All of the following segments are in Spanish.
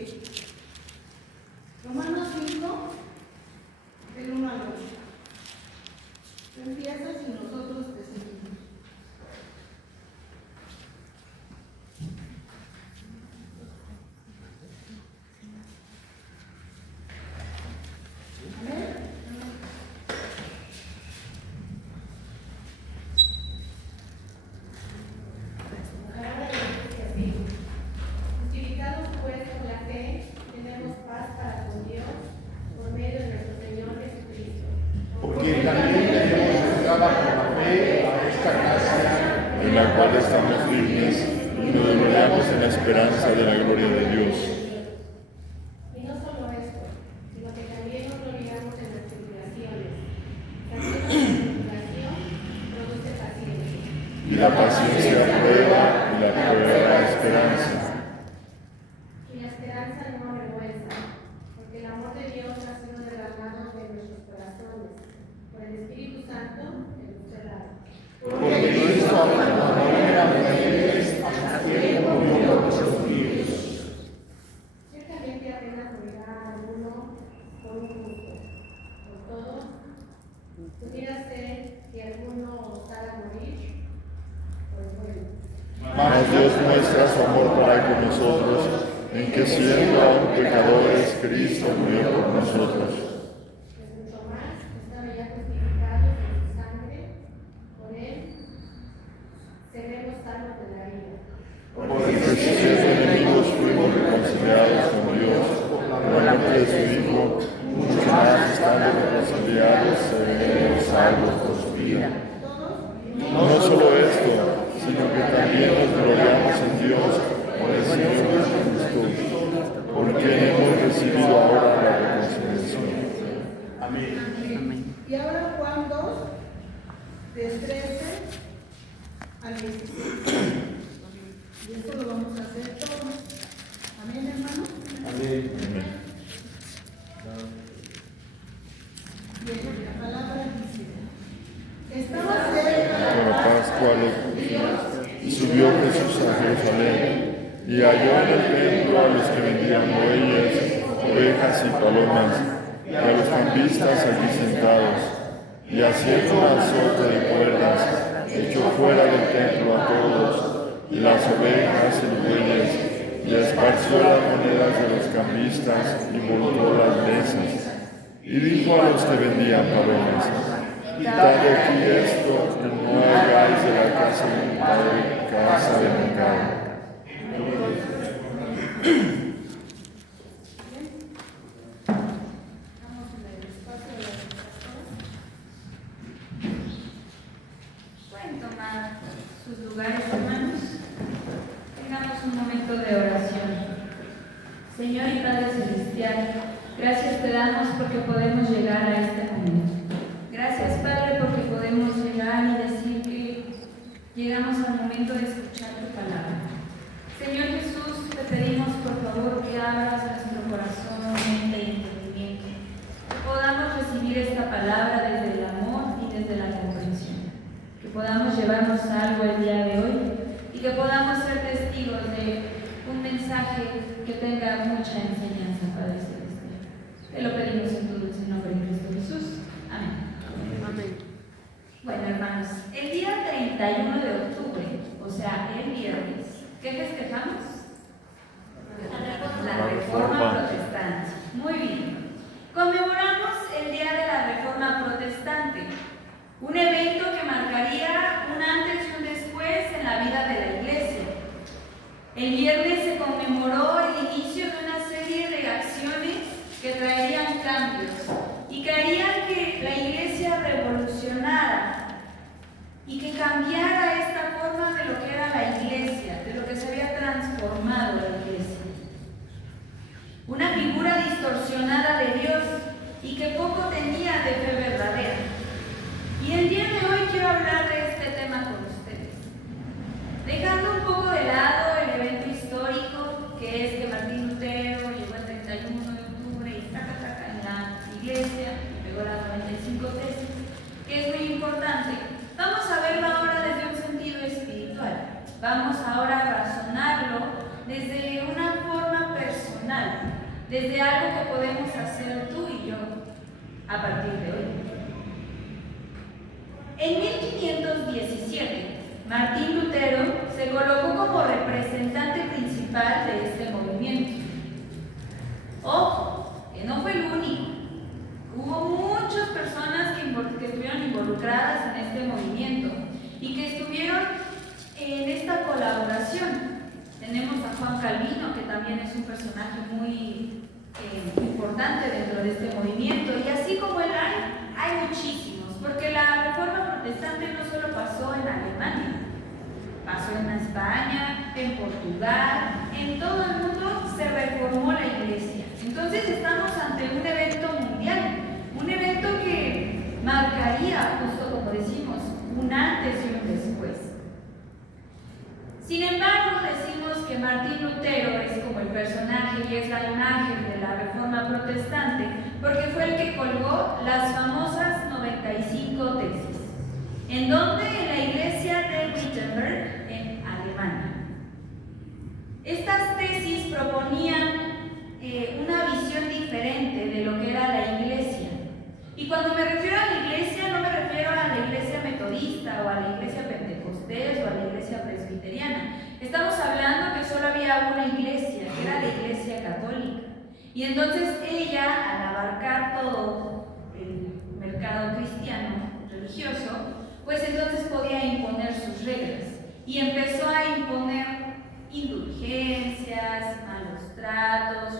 dice Romanos 5, del 1 al 8. Tú empiezas y nosotros te seguimos. En la cual estamos firmes y nos gloriamos en la esperanza de la gloria de Dios. Y no solo esto, sino que también nos gloriamos en las tribulaciones. También la tribulación produce paciencia. Y la paciencia prueba, y la prueba la esperanza. Y la esperanza no avergüenza, porque el amor de Dios ha sido derramado en nuestros corazones por el Espíritu Santo que nos fue dado. Porque Cristo cuando no éramos fieles, hasta tiempo murió por nosotros. Ciertamente apenas morirá alguno por un justo. Por todo, pudiera ser que alguno osara morir por el bueno. Mas Dios muestra su amor para con nosotros, en que siendo aún pecadores, Cristo murió por nosotros. Pues mucho más, estando ya justificados en su sangre, por él seremos salvos de la ira. Porque si siendo enemigos fuimos reconciliados con Dios por la muerte de su Hijo, mucho más estando reconciliados seremos salvos por su vida. No solo esto, sino que también nos gloriamos en Dios por el Señor Jesucristo, por quien hemos recibido ahora la reconciliación. Amén. Y ahora Juan 2, del 13 al 16. Y esto lo vamos a hacer todos. Amén, hermano. Amén. Y la palabra dice: estaba cerca de La Pascua a los judíos, y subió Jesús a Jerusalén, y halló en el templo a los que vendían bueyes, ovejas y palomas, y a los cambistas allí sentados, y haciendo un azote de cuerdas, echó fuera del templo a todos, y las ovejas y bueyes, y esparció las monedas de los cambistas, y voltó las mesas. Y dijo a los que vendían palomas: quitad de aquí esto, que no hagáis de la casa de mi Padre casa de mercado. Pueden tomar sus lugares, hermanos. Tengamos un momento de oración. Señor y Padre Celestial, gracias te damos porque podemos llegar a este momento. Gracias, Padre, porque podemos llegar y decir que llegamos al momento de escuchar tu palabra. Señor Jesús, te pedimos por favor que abras nuestro corazón, mente y entendimiento, que podamos recibir esta palabra desde el amor y desde la comprensión, que podamos llevarnos algo el día de hoy y que podamos ser testigos de un mensaje que tenga mucha enseñanza, Padre Celestial. Te lo pedimos en tu dulce nombre de Cristo Jesús. Amén. Amén. Bueno, hermanos, el día 31 de octubre, o sea, el viernes, ¿qué festejamos? La Reforma Protestante. Muy bien. Conmemoramos el Día de la Reforma Protestante, un evento que marcaría un antes y un después en la vida de la Iglesia. El viernes se conmemoró el inicio de una serie de acciones que traerían cambios y que harían que la Iglesia revolucionara y que cambiara esta forma de lo que era la Iglesia, de lo que se había transformado la Iglesia. Una figura distorsionada de Dios y que poco tenía de fe verdadera. Y el día de hoy quiero hablar de este tema con ustedes, dejando un poco de lado el evento histórico que es que Martín Lutero llegó el 31 de octubre y taca en la iglesia y pegó las 95 tesis, que es muy importante. Vamos a verlo ahora desde un sentido espiritual. Vamos ahora a razonarlo desde una forma personal. desde algo que podemos hacer tú y yo a partir de hoy. En 1517, Martín Lutero se colocó como representante principal de este movimiento. Ojo, que no fue el único. Hubo muchas personas que estuvieron involucradas en este movimiento y que estuvieron en esta colaboración. Tenemos a Juan Calvino, que también es un personaje muy importante dentro de este movimiento, y así como él hay muchísimos, porque la reforma protestante no solo pasó en Alemania, pasó en España, en Portugal, en todo el mundo se reformó la iglesia. Entonces estamos ante un evento mundial, un evento que marcaría, justo como decimos, un antes y un después. Sin embargo, decimos que Martín Lutero es como el personaje y es la imagen de la Reforma Protestante porque fue el que colgó las famosas 95 tesis. ¿En dónde? En la iglesia de Wittenberg, en Alemania. Estas tesis proponían una visión diferente de lo que era la iglesia. Y cuando me refiero a la iglesia, no me refiero a la iglesia metodista o a la iglesia pentecostés o a la iglesia presbiteriana. Estamos hablando que solo había una iglesia, que era la iglesia católica. Y entonces ella, al abarcar todo el mercado cristiano, religioso, pues entonces podía imponer sus reglas. Y empezó a imponer indulgencias, malos tratos,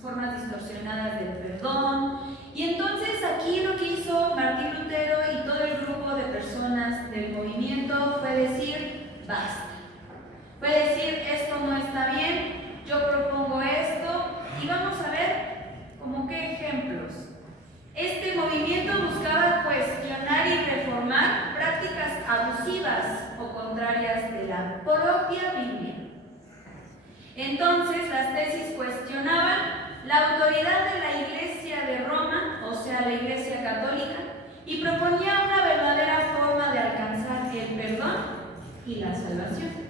formas distorsionadas del perdón. Y entonces aquí lo que hizo Martín Lutero y todo el grupo de personas del movimiento fue decir, basta. Fue decir, esto no está bien, yo propongo esto, y vamos a ver como qué ejemplos. Este movimiento buscaba cuestionar y reformar prácticas abusivas o contrarias de la propia Biblia. Entonces, las tesis cuestionaban la autoridad de la Iglesia de Roma, o sea, la Iglesia católica, y proponía una verdadera forma de alcanzar el perdón y la salvación.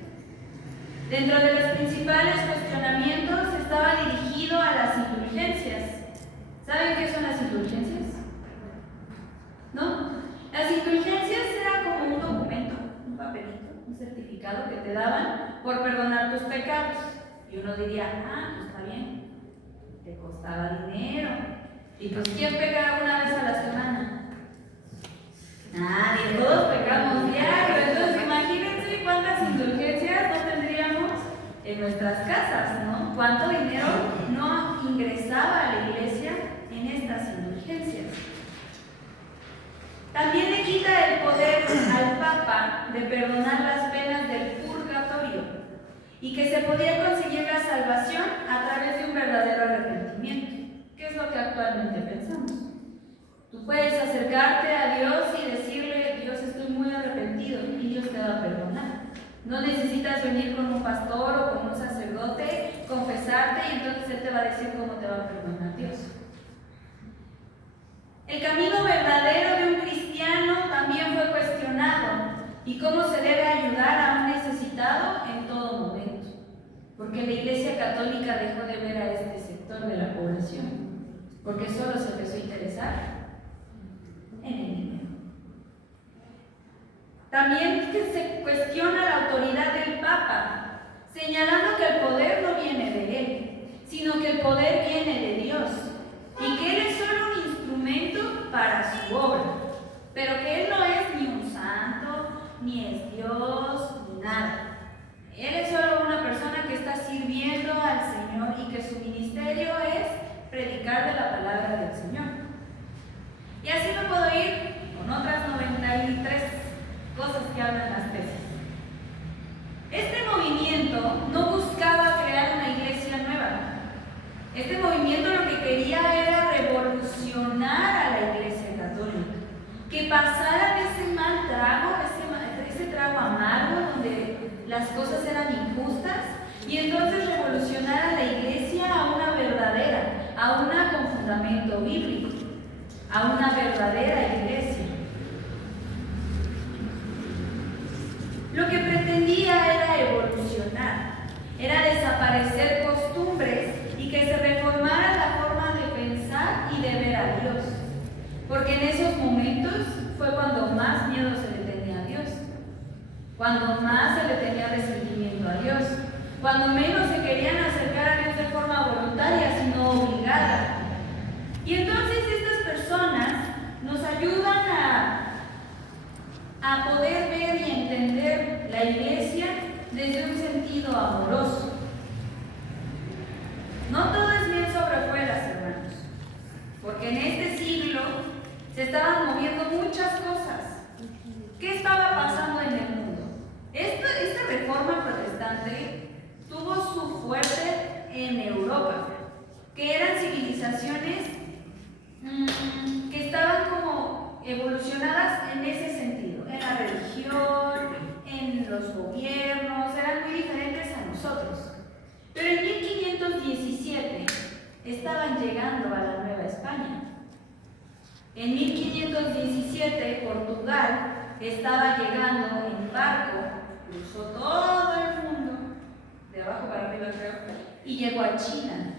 Dentro de los principales cuestionamientos estaba dirigido a las indulgencias. ¿Saben qué son las indulgencias? ¿No? Las indulgencias eran como un documento, un papelito, un certificado que te daban por perdonar tus pecados. Y uno diría, pues está bien, te costaba dinero. Y pues, ¿quién peca una vez a la semana? Nadie, todos pecamos diario. Entonces, imagínense cuántas indulgencias no tendríamos en nuestras casas, ¿no? ¿Cuánto dinero no ingresaba a la iglesia en estas indulgencias? También le quita el poder al Papa de perdonar las penas del purgatorio y que se podía conseguir la salvación a través de un verdadero arrepentimiento, que es lo que actualmente pensamos. Tú puedes acercarte a Dios y decirle, Dios, estoy muy arrepentido, y Dios te va a perdonar. No necesitas venir con un pastor o con un sacerdote, confesarte, y entonces Él te va a decir cómo te va a perdonar Dios. El camino verdadero de un cristiano también fue cuestionado, y cómo se debe ayudar a un necesitado en todo momento, porque la Iglesia Católica dejó de ver a este sector de la población, porque solo se empezó a interesar en el dinero. También que se cuestiona la autoridad del Papa, señalando que el poder no viene de él, sino que el poder viene de Dios, y que él es solo un instrumento para su obra, pero que él no es ni un santo, ni es Dios, ni nada. Él es solo una persona que está sirviendo al Señor y que su ministerio es predicar de la palabra del Señor. Y así me puedo ir con otras 93 cosas que hablan las tesis. Este movimiento no buscaba crear una iglesia nueva. Este movimiento lo que quería era revolucionar a la Iglesia Católica, que pasaran ese mal trago, ese trago amargo donde las cosas eran injustas, y entonces revolucionar a la iglesia a una verdadera, a una con fundamento bíblico, a una verdadera iglesia. Lo que pretendía era evolucionar, era desaparecer costumbres y que se reformara la le tenía resentimiento a Dios, cuando menos se querían acercar a Dios de forma voluntaria, sino obligada. Y entonces estas personas nos ayudan a poder ver y entender la iglesia desde un sentido amoroso. No todo es miel sobre hojuelas, hermanos, porque en este siglo se estaban moviendo muchas cosas. ¿Qué estaba pasando en el mundo? Esta reforma protestante tuvo su fuerte en Europa, que eran civilizaciones que estaban como evolucionadas en ese sentido, en la religión, en los gobiernos, eran muy diferentes a nosotros. Pero en 1517 estaban llegando a la Nueva España. En 1517 Portugal estaba llegando en barco, cruzó todo el mundo, de abajo para arriba creo, y llegó a China.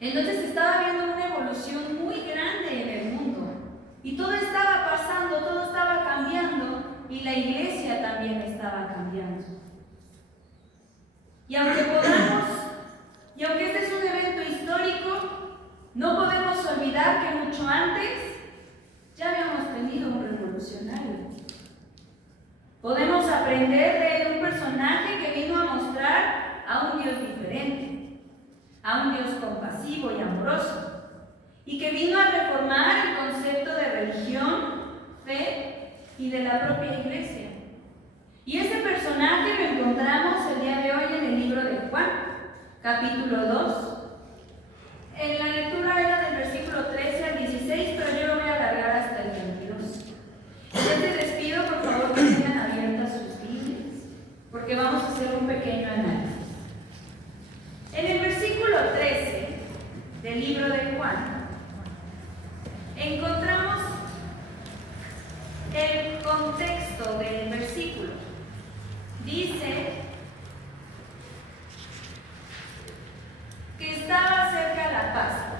Entonces estaba habiendo una evolución muy grande en el mundo, y todo estaba pasando, todo estaba cambiando, y la iglesia también estaba cambiando. Y aunque este es un evento histórico, no podemos olvidar que mucho antes ya habíamos tenido un revolucionario. Podemos aprender de un personaje que vino a mostrar a un Dios diferente, a un Dios compasivo y amoroso, y que vino a reformar el concepto de religión, fe y de la propia iglesia. Y ese personaje lo encontramos el día de hoy en el libro de Juan, capítulo 2. En la lectura era del versículo 13 al 16, pero yo lo voy a alargar hasta el 22. Entonces les pido por favor que tengan abiertas sus Biblias, porque vamos a hacer un pequeño análisis. En el versículo 13 del libro de Juan, encontramos el contexto del versículo. Dice que estaba cerca la Pascua,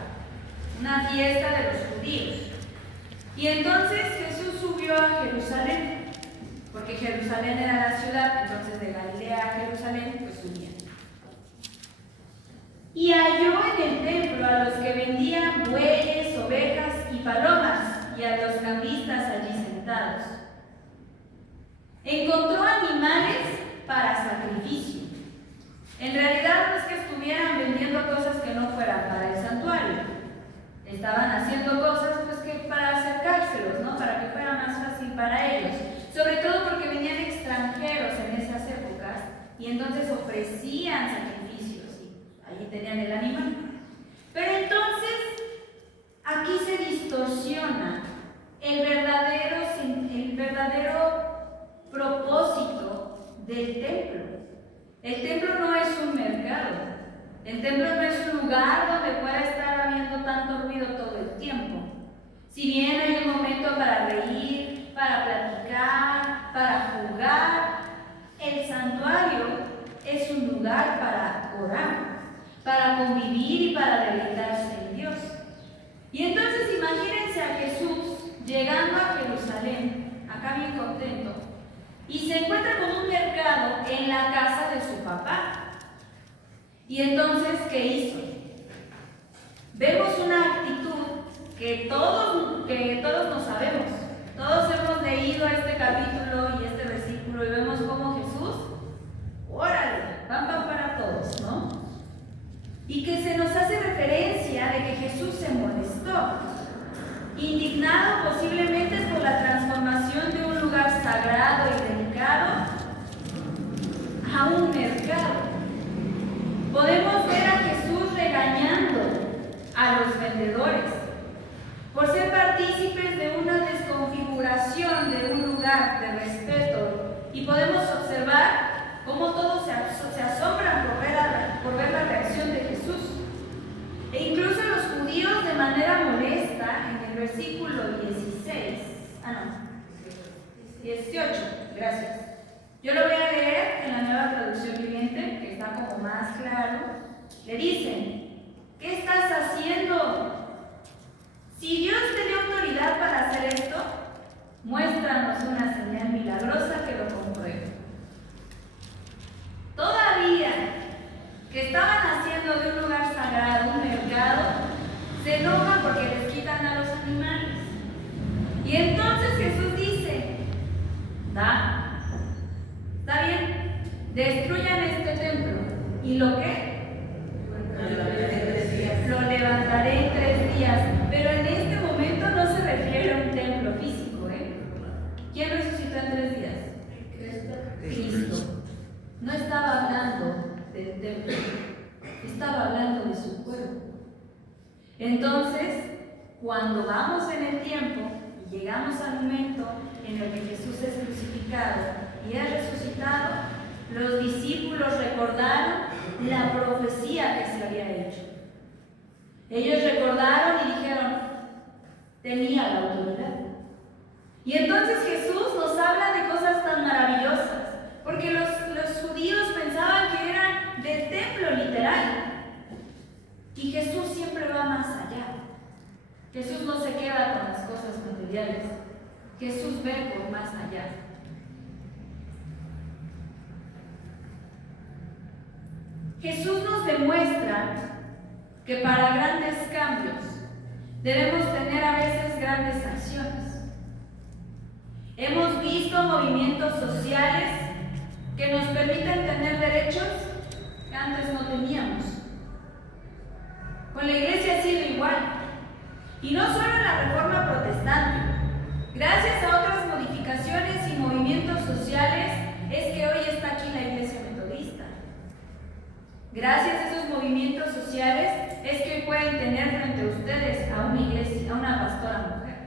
una fiesta de los judíos. Y entonces Jesús subió a Jerusalén, porque Jerusalén era la ciudad, entonces de Galilea a Jerusalén, pues subían. Y halló en el templo a los que vendían bueyes, ovejas y palomas, y a los cambistas allí sentados. Encontró animales para sacrificio. En realidad no es que estuvieran vendiendo cosas que no fueran para el santuario. Estaban haciendo cosas pues que para acercárselos, ¿no? Para que fuera más fácil para ellos. Sobre todo porque venían extranjeros en esas épocas y entonces ofrecían sacrificios y allí tenían el animal. Pero entonces aquí se distorsiona el verdadero propósito del templo. El templo no es un mercado. El templo no es un lugar donde pueda estar habiendo tanto ruido todo el tiempo. Si bien hay un momento para reír, para platicar, para jugar, el santuario es un lugar para orar, para convivir y para deleitarse en Dios. Y entonces imagínense a Jesús llegando a Jerusalén, acá bien contento, y se encuentra con un mercado en la casa de su papá. Y entonces, ¿qué hizo? Vemos una actitud que todos no sabemos. Todos hemos leído este capítulo y este versículo y vemos cómo Jesús, órale, van para todos, ¿no? Y que se nos hace referencia de que Jesús se molestó, indignado posiblemente por la transformación de un lugar sagrado y delicado a un mercado. Podemos ver a Jesús regañando a los vendedores por ser partícipes de una desconfiguración de un lugar de respeto, y podemos observar cómo todos se asombran por ver la reacción de Jesús. E incluso los judíos, de manera molesta, en el versículo 18, gracias. Yo lo voy a leer en la Nueva Traducción Viviente, que está como más claro. Le dicen: ¿qué estás haciendo? Si Dios te dio autoridad para hacer esto, muéstranos una señal milagrosa que lo compruebe. Se enojan porque les quitan a los animales. Y entonces Jesús dice, está bien, destruyan este templo. ¿Y lo qué? Lo levantaré en 3 días. Pero en este momento no se refiere a un templo físico, ¿eh? ¿Quién resucitó en 3 días? Cristo. No estaba hablando del templo, estaba hablando de su cuerpo. Entonces, cuando vamos en el tiempo y llegamos al momento en el que Jesús es crucificado y es resucitado, los discípulos recordaron la profecía que se había hecho. Ellos recordaron y dijeron, tenía la autoridad. Y entonces Jesús nos habla de cosas tan maravillosas, porque los judíos pensaban que eran del templo literal. Y Jesús siempre va más allá. Jesús no se queda con las cosas materiales. Jesús ve por más allá. Jesús nos demuestra que para grandes cambios debemos tener a veces grandes acciones. Hemos visto movimientos sociales que nos permiten tener derechos que antes no teníamos. Con la iglesia ha sido igual. Y no solo en la Reforma Protestante. Gracias a otras modificaciones y movimientos sociales es que hoy está aquí la Iglesia Metodista. Gracias a esos movimientos sociales es que hoy pueden tener frente a ustedes a una iglesia, a una pastora mujer.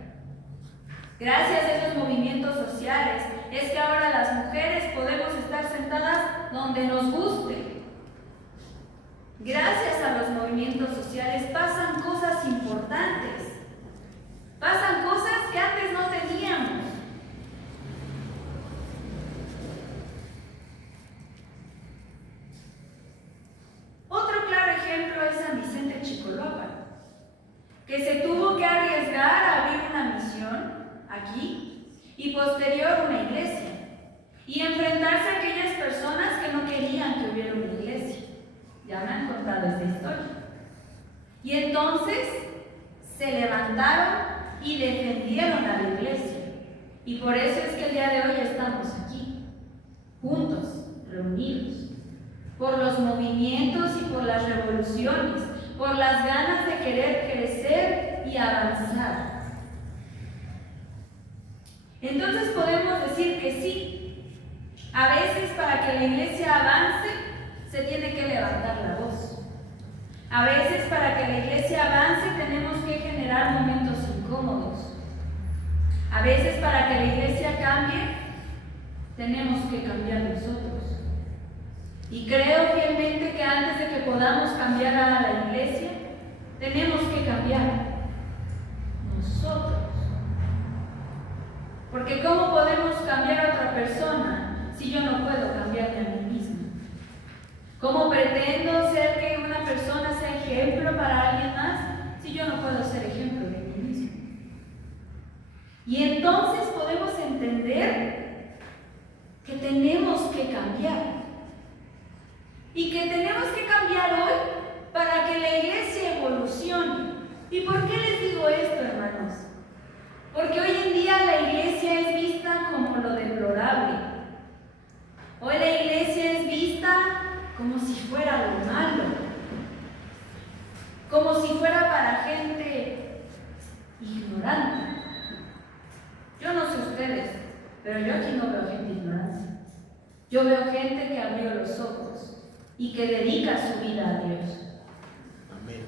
Gracias a esos movimientos sociales es que ahora las mujeres podemos estar sentadas donde nos guste. Gracias a los movimientos sociales pasan cosas importantes, pasan cosas que antes no teníamos. Otro claro ejemplo es San Vicente Chicoloapan, que se tuvo que arriesgar a abrir una misión aquí y posterior una iglesia y enfrentarse a aquellas personas que no querían que hubiera una iglesia. Ya me han contado esta historia. Y entonces se levantaron y defendieron a la iglesia. Y por eso es que el día de hoy estamos aquí, juntos, reunidos, por los movimientos y por las revoluciones, por las ganas de querer crecer y avanzar. Entonces podemos decir que sí, a veces para que la iglesia avance, se tiene que levantar la voz. A veces para que la iglesia avance tenemos que generar momentos incómodos. A veces para que la iglesia cambie tenemos que cambiar nosotros. Y creo fielmente que antes de que podamos cambiar a la iglesia tenemos que cambiar nosotros. Porque ¿cómo podemos cambiar a otra persona si yo no puedo cambiarme a mí misma? ¿Cómo pretendo ser que una persona sea ejemplo para alguien más si yo no puedo ser ejemplo de mí mismo? Y entonces podemos entender que tenemos que cambiar. Y que tenemos que cambiar hoy para que la iglesia evolucione. ¿Y por qué les digo esto, hermanos? Porque hoy en día la iglesia es vista como lo deplorable. Hoy la iglesia es vista como si fuera lo malo, como si fuera para gente ignorante. Yo no sé ustedes, pero yo aquí no veo gente ignorante. Yo veo gente que abrió los ojos y que dedica su vida a Dios. Amén.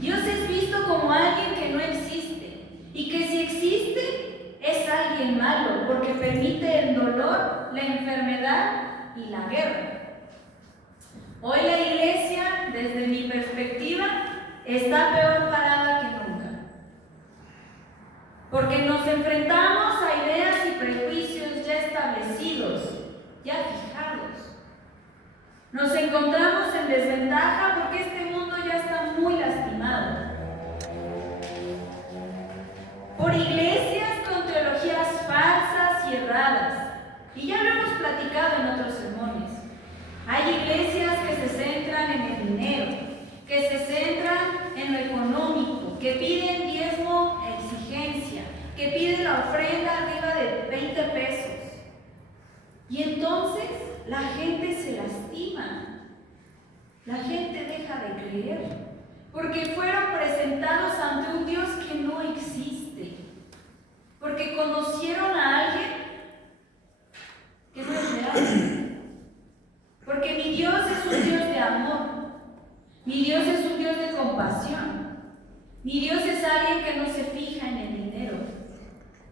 Dios es visto como alguien que no existe y que si existe es alguien malo porque permite el dolor, la enfermedad y la guerra. Hoy la iglesia, desde mi perspectiva, está peor parada que nunca. Porque nos enfrentamos a ideas y prejuicios ya establecidos, ya fijados. Nos encontramos en desventaja porque este mundo ya está muy lastimado. Por iglesias con teologías falsas y erradas. Y ya lo hemos platicado en otros sermones. Hay iglesias que se centran en el dinero, que se en lo económico, que piden diezmo a exigencia, que piden la ofrenda arriba de 20 pesos. Y entonces la gente se lastima, la gente deja de creer, porque fueron presentados ante un Dios que no existe, porque conocieron a alguien que no es real, porque mi Dios es un Dios de amor, mi Dios es un Dios de compasión, mi Dios es alguien que no se fija en el dinero,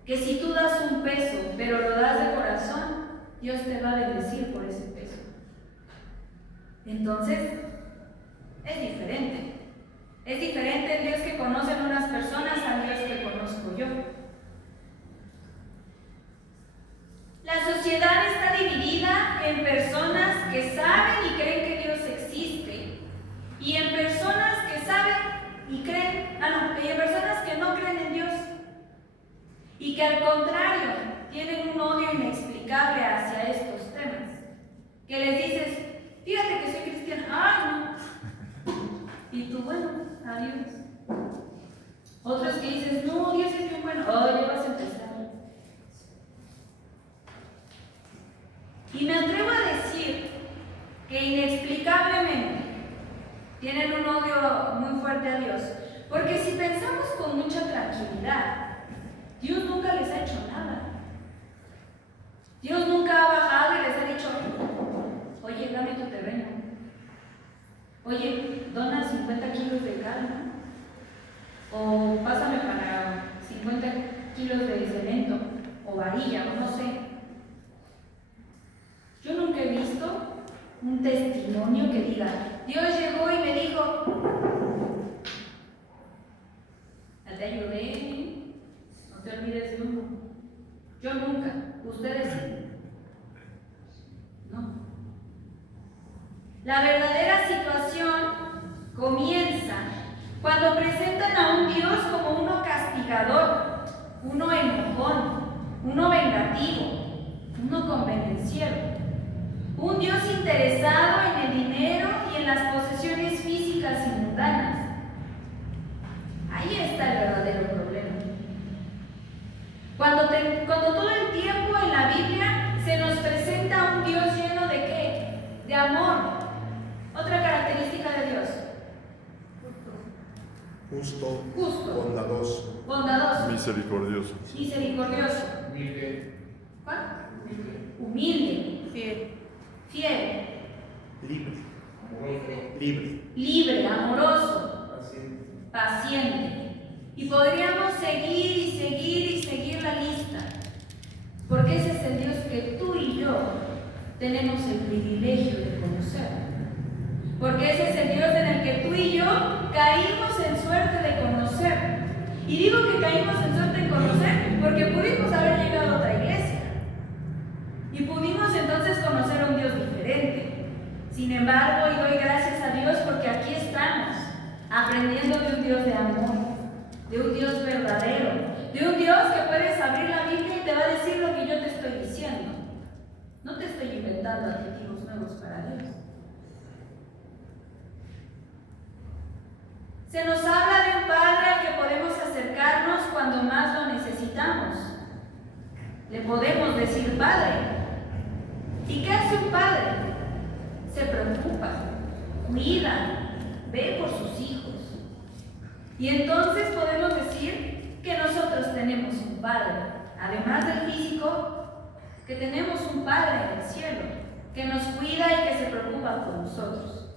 que si tú das un peso, pero lo das de corazón, Dios te va a bendecir por ese peso. Entonces, es diferente. Es diferente el Dios que conocen unas personas al Dios que conozco yo. La sociedad está dividida en personas que saben y creen que Dios existe, y en personas que saben y creen, y en personas que no creen en Dios, y que al contrario tienen un odio inexplicable hacia estos temas. Que les dices, fíjate que soy cristiana, ¡ay no! Y tú, bueno, adiós. Otros que dices, no, Dios es bien bueno, oh, ya vas a empezar. Y me atrevo a decir que inexplicablemente tienen un odio muy fuerte a Dios, porque si pensamos con mucha tranquilidad, Dios nunca les ha hecho nada. Dios nunca ha bajado y les ha dicho, oye, dame tu terreno. Oye, dona 50 kilos de carne. O pásame para 50 kilos de cemento. O varilla, o no sé. Yo nunca he visto un testimonio que diga, Dios llegó y me dijo, te ayudé, no te olvides de uno. Yo nunca, ustedes sí. No. La verdadera situación comienza cuando presentan a un Dios como uno castigador, uno enojón, uno vengativo, uno convenenciero, un Dios interesado en el dinero y en las posesiones físicas y mundanas. Ahí está el verdadero problema. Cuando todo el tiempo en la Biblia se nos presenta un Dios lleno de ¿qué? De amor. Otra característica de Dios. Justo. Bondadoso. Misericordioso. Humilde. ¿Cuál? Humilde. Fiel. Libre, amoroso. Paciente. Y podríamos seguir la lista. Porque ese es el Dios que tú y yo tenemos el privilegio de conocer. Porque ese es el Dios en el que tú y yo caímos en suerte de conocer. Y digo que caímos en suerte de conocer porque pudimos haber llegado a otra iglesia. Y pudimos entonces conocer a un Dios diferente. Sin embargo, y doy gracias a Dios porque aquí estamos, aprendiendo de un Dios de amor, de un Dios verdadero, de un Dios que puedes abrir la Biblia y te va a decir lo que yo te estoy diciendo. No te estoy inventando adjetivos nuevos para Dios. Se nos habla de un Padre al que podemos acercarnos cuando más lo necesitamos. Le podemos decir Padre. ¿Y qué hace un padre? Se preocupa, cuida, ve por sus hijos. Y entonces podemos decir que nosotros tenemos un Padre, además del físico, que tenemos un Padre en el cielo, que nos cuida y que se preocupa por nosotros.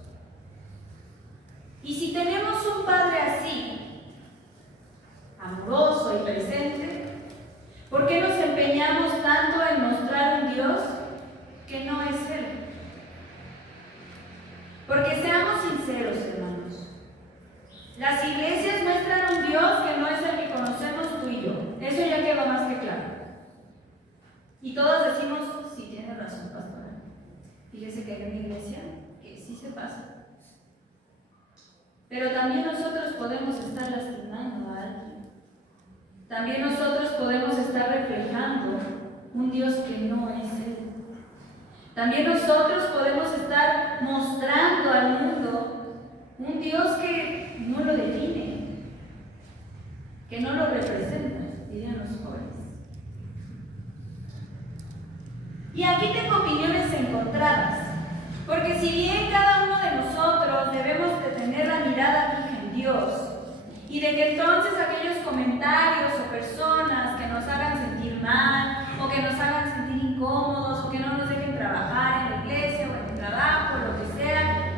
Y si tenemos un Padre así, amoroso y presente, ¿por qué nos empeñamos tanto en mostrar un Dios que no es Él? Porque seamos sinceros, hermanos, las iglesias muestran un Dios que no es el que conocemos tú y yo. Eso ya queda más que claro. Y todos decimos, sí, tiene razón, pastora. Fíjese que hay una iglesia que sí se pasa. Pero también nosotros podemos estar lastimando a alguien. También nosotros podemos estar reflejando un Dios que no es Él. También nosotros podemos estar mostrando al mundo un Dios que no lo define. que no lo representan, dirían los jóvenes. Y aquí tengo opiniones encontradas, porque si bien cada uno de nosotros debemos de tener la mirada fija en Dios, y de que entonces aquellos comentarios o personas que nos hagan sentir mal, o que nos hagan sentir incómodos, o que no nos dejen trabajar en la iglesia o en el trabajo, o lo que sea,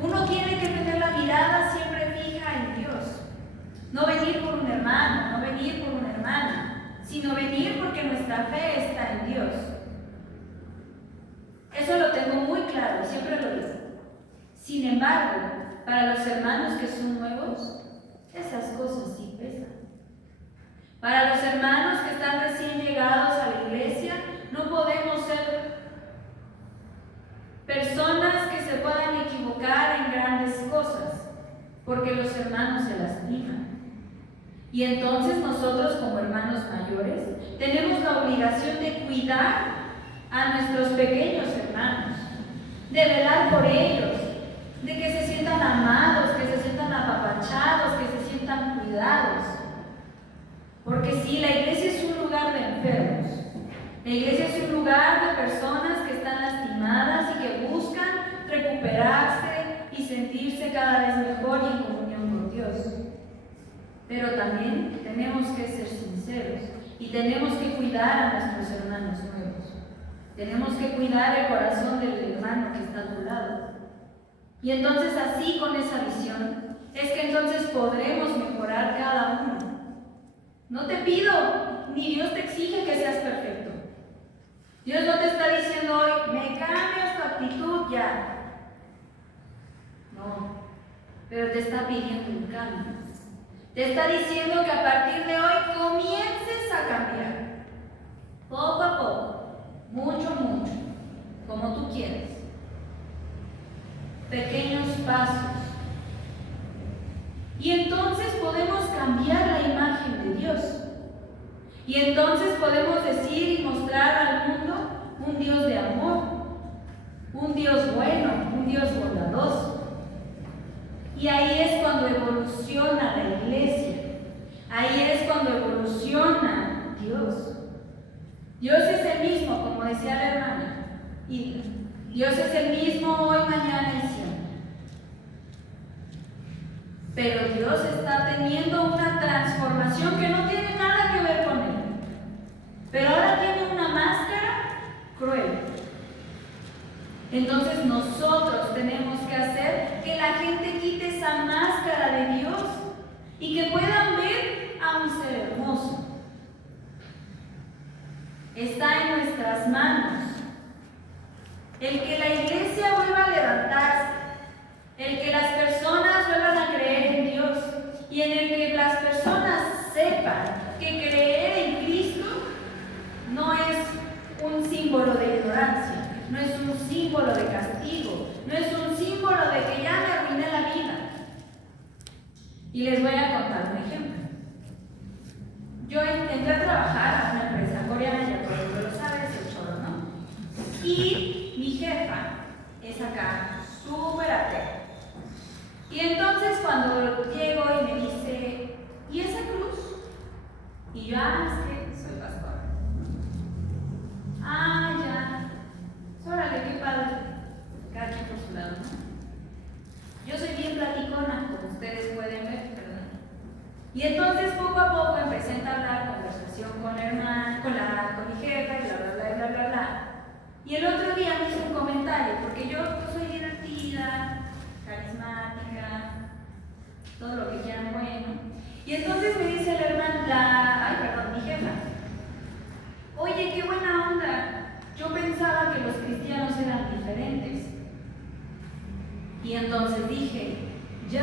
uno tiene que tener la mirada siempre fija en Dios. No venir por un hermano, no venir por una hermana, sino venir porque nuestra fe está en Dios. Eso lo tengo muy claro, siempre lo digo. Sin embargo, para los hermanos que son nuevos, esas cosas sí pesan. Para los hermanos que están recién llegados a la iglesia, no podemos ser personas que se puedan equivocar en grandes cosas, porque los hermanos se lastiman. Y entonces nosotros como hermanos mayores tenemos la obligación de cuidar a nuestros pequeños hermanos, de velar por ellos, de que se sientan amados, que se sientan apapachados, que se sientan cuidados. Porque sí, la iglesia es un lugar de enfermos. La iglesia es un lugar de personas que están lastimadas y que buscan recuperarse y sentirse cada vez mejor y en comunión con Dios. Pero también tenemos que ser sinceros y tenemos que cuidar a nuestros hermanos nuevos. Tenemos que cuidar el corazón del hermano que está a tu lado. Y entonces así, con esa visión, es que entonces podremos mejorar cada uno. No te pido, ni Dios te exige que seas perfecto. Dios no te está diciendo hoy, me cambias tu actitud ya. No, pero te está pidiendo un cambio. Te está diciendo que a partir de hoy comiences a cambiar. Poco a poco, mucho, como tú quieras. Pequeños pasos. Y entonces podemos cambiar la imagen de Dios. Y entonces podemos decir y mostrar al mundo un Dios de amor, un Dios bueno, un Dios bondadoso. Y ahí es cuando evoluciona la iglesia. Ahí es cuando evoluciona Dios. Dios es el mismo, como decía la hermana. Y Dios es el mismo hoy, mañana y siempre. Pero Dios está teniendo una transformación que no tiene nada que ver con Él. Pero ahora tiene una máscara cruel. Entonces nosotros tenemos que hacer que la gente quite esa máscara de Dios y que puedan ver a un ser hermoso. Está en nuestras manos el que la iglesia vuelva a levantarse, el que las personas vuelvan a creer en Dios y en el que las personas sepan que creer en Cristo no es un símbolo de ignorancia, no es un símbolo de castigo, no es un símbolo de que ya me arruiné la vida. Y les voy a contar un ejemplo. Yo entré a trabajar a una empresa coreana, ya por ejemplo lo sabes, el choro, ¿no? Y mi jefa es acá súper atea. Y entonces cuando llego y me dice, ¿y esa cruz? Y yo, es que soy pastora. Ya. Órale, qué padre. Cada quien por su lado, ¿no? Yo soy bien platicona, como ustedes pueden ver, perdón. Y entonces poco a poco empecé a entablar conversación con mi jefa, y bla. Y el otro día me hizo un comentario, porque yo soy divertida, carismática, todo lo que quieran bueno. Y entonces me dice mi jefa, oye, qué buena onda, yo pensaba que los cristianos eran diferentes. Y entonces dije, ya,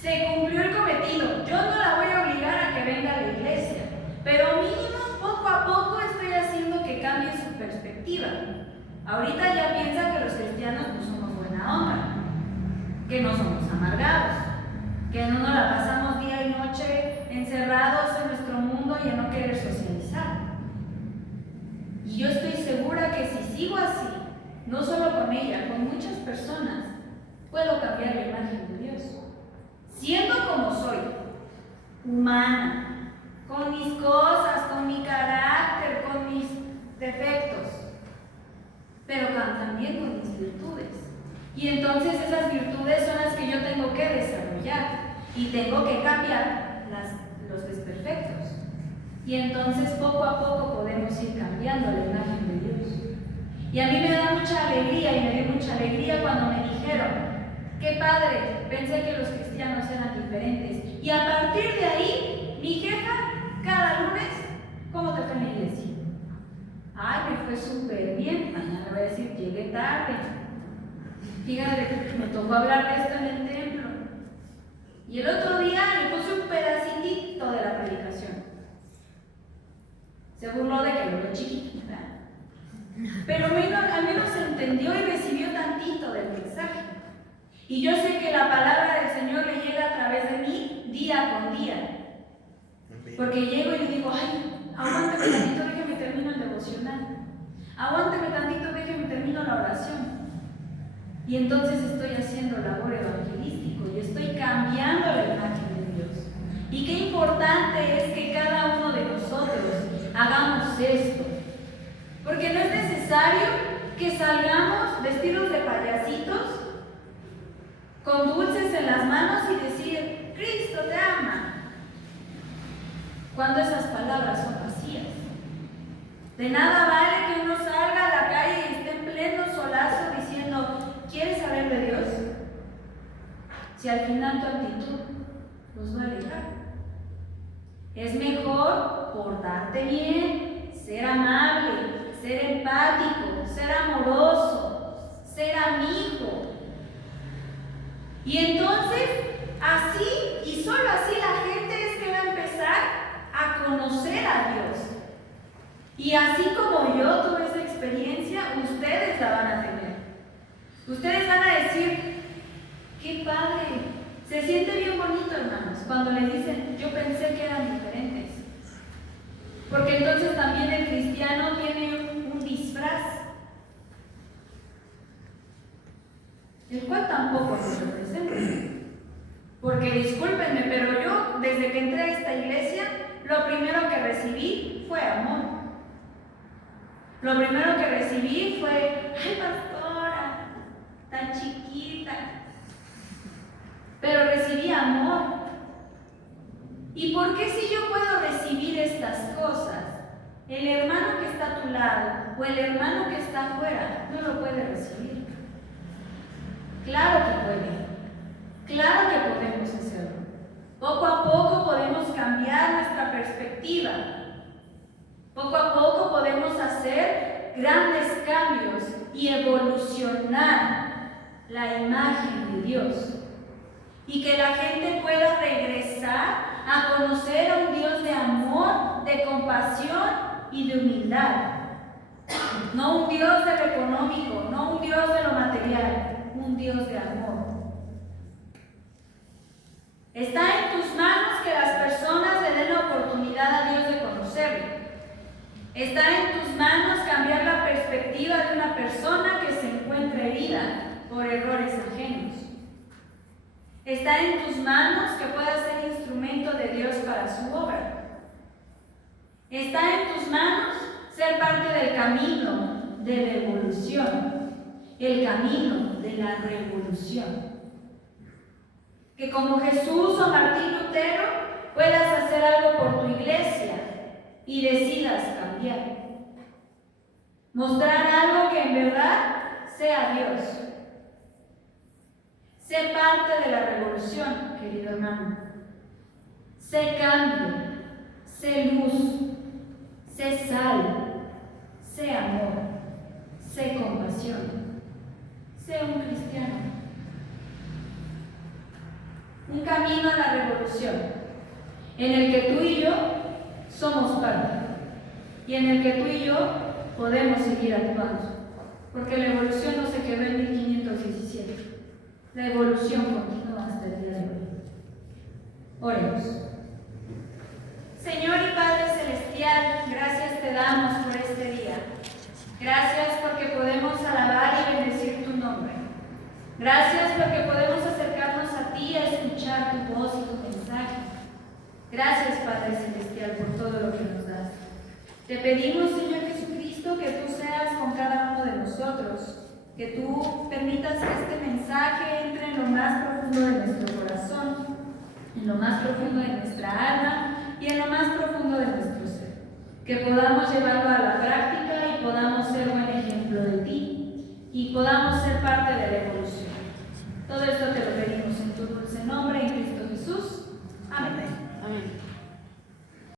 se cumplió el cometido, yo no la voy a obligar a que venga a la iglesia, pero mínimo poco a poco estoy haciendo que cambie su perspectiva. Ahorita ya piensa que los cristianos no somos buena onda, que no somos amargados, que no nos la pasamos día y noche encerrados en nuestro mundo y en no querer socializar. Y yo estoy segura que si sigo así, no solo con ella, con muchas personas, puedo cambiar la imagen de Dios. Siendo como soy, humana, humana, con mis cosas, con mi carácter, con mis defectos, pero también con mis virtudes. Y entonces esas virtudes son las que yo tengo que desarrollar y tengo que cambiar los desperfectos. Y entonces poco a poco podemos ir cambiando la imagen de Dios. Y a mí me da mucha alegría y me dio mucha alegría cuando me dijeron: qué padre, pensé que los cristianos eran diferentes. Y a partir de ahí, mi jefa, cada lunes, ¿cómo te fue en la iglesia? Ay, me fue súper bien. Mañana voy a decir, llegué tarde. Fíjate, me tocó hablar de esto en el templo. Y el otro día le puse un pedacito de la predicación. Se burló de que lo veo chiquito, ¿verdad? Pero al menos entendió y recibió tantito del mensaje. Y yo sé que la palabra del Señor le llega a través de mí día con día. Porque llego y le digo: ay, aguántame tantito, déjeme termino el devocional. Aguántame tantito, déjeme termino la oración. Y entonces estoy haciendo labor evangelístico y estoy cambiando la imagen de Dios. Y qué importante es que cada uno de nosotros hagamos esto. Porque no es necesario que salgamos vestidos de payasitos, con dulces en las manos y decir: Cristo te ama, cuando esas palabras son vacías. De nada vale que uno salga a la calle y esté en pleno solazo diciendo: ¿quieres saber de Dios? Si al final tu actitud nos va a alejar. Es mejor portarte bien, ser amable, ser empático, ser amoroso, ser amigo. Y entonces, así y solo así la gente es que va a empezar a conocer a Dios. Y así como yo tuve esa experiencia, ustedes la van a tener. Ustedes van a decir: ¡qué padre! Se siente bien bonito, hermanos, cuando les dicen: yo pensé que eran diferentes. Porque entonces también el cristiano tiene un disfraz, el cual tampoco nos representa. Porque discúlpenme, pero yo desde que entré a esta iglesia, lo primero que recibí fue amor. Lo primero que recibí fue: ¡ay, pastora, tan chiquita! Pero recibí amor. ¿Y por qué si yo puedo recibir estas cosas, el hermano que está a tu lado o el hermano que está afuera no lo puede recibir? Claro que puede. Claro que podemos hacerlo. Poco a poco podemos cambiar nuestra perspectiva. Poco a poco podemos hacer grandes cambios y evolucionar la imagen de Dios. Y que la gente pueda regresar a conocer a un Dios de amor, de compasión y de humildad. No un Dios de lo económico, no un Dios de lo material, un Dios de amor. Está en tus manos que las personas le den la oportunidad a Dios de conocerle. Está en tus manos cambiar la perspectiva de una persona que se encuentra herida por errores ajenos. Está en tus manos que puedas ser instrumento de Dios para su obra. Está en tus manos ser parte del camino de la evolución, el camino de la revolución. Que como Jesús o Martín Lutero puedas hacer algo por tu iglesia y decidas cambiar. Mostrar algo que en verdad sea Dios. Sé parte de la revolución, querido hermano. Sé cambio, sé luz, sé sal, sé amor, sé compasión. Sé un cristiano. Un camino a la revolución, en el que tú y yo somos parte, y en el que tú y yo podemos seguir actuando, porque la evolución no se quedó en 1517, la evolución continúa hasta el día de hoy. Oremos. Señor y Padre Celestial, gracias te damos por este día. Gracias porque podemos alabar y bendecir tu nombre. Gracias porque podemos acercarnos a ti a escuchar tu voz y tu mensaje. Gracias Te pedimos, Señor Jesucristo, que tú seas con cada uno de nosotros, que tú permitas que este mensaje entre en lo más profundo de nuestro corazón, en lo más profundo de nuestra alma y en lo más profundo de nuestro ser. Que podamos llevarlo a la práctica y podamos ser buen ejemplo de ti y podamos ser parte de la evolución. Todo esto te lo pedimos en tu dulce nombre, en Cristo Jesús. Amén. Amén.